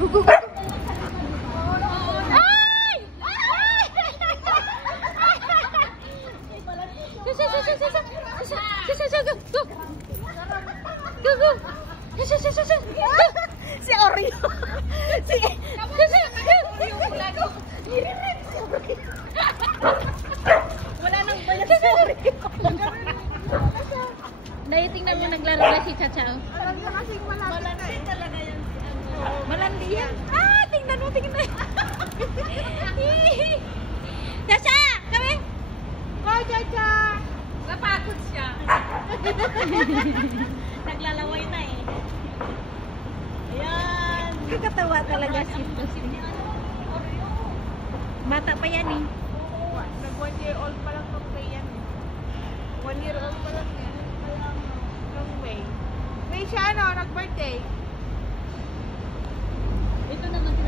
Go, go, go. Si Oreo. Wala nang bayad si Oreo. Dahil tingnan mo naglalaro si Chacha. Malandi talaga yan. Malandi yan. Ah, tingnan mo, tingnan. Chacha, kami. Hi, Chacha. Napagod siya. Naglalaway na eh. Ayan. Kakatawa talaga si Bata pa yan eh. Nag 1 year old pa lang nung May yan. 1 year old pa lang yan. Nung May. May siya nag-birthday.